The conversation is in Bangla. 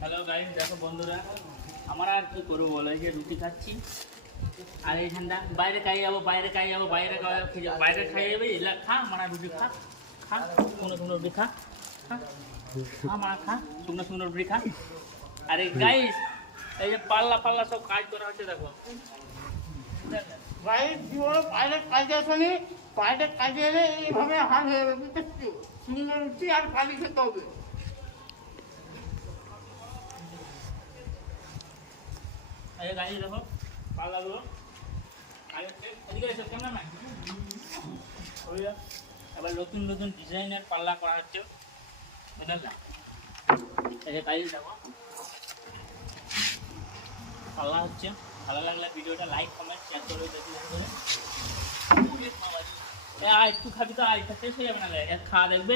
হ্যালো গাইস, দেখো বন্ধুরা, আমরা আর কি করবো বলো, এই যে রুটি খাচ্ছি আর এইখানটা বাইরে খাই যাবো, বাইরে খাই যাবে, এলা খা মানে রুটি খা, খা শুকনো রুটি খা, খা খা মানে খা শুকনো রুটি খা। আর এই গাইস, এই যে পাল্লা সব কাজ করা হচ্ছে দেখো গাইস জীবনে পাইলট কাজে আসেনি, পাইলট কাজে এলে এইভাবে হাত হয়ে যাবে, বুঝতে সুন্দর রুটি আর পানি খেতে হবে। এই গাইস দেখো পাল্লাগুলো এদিকে এসে কেমন না এবার নতুন ডিজাইনের পাল্লা করা হচ্ছে, বুঝলেন না? এই যে গাইস দেখো পাল্লা হচ্ছে। ভালো লাগলে ভিডিওটা লাইক কমেন্ট শেয়ার করবে, বেশি করে একটু খাবি তো আয় শেষ হয়ে যাবে না, খাওয়া দেখবে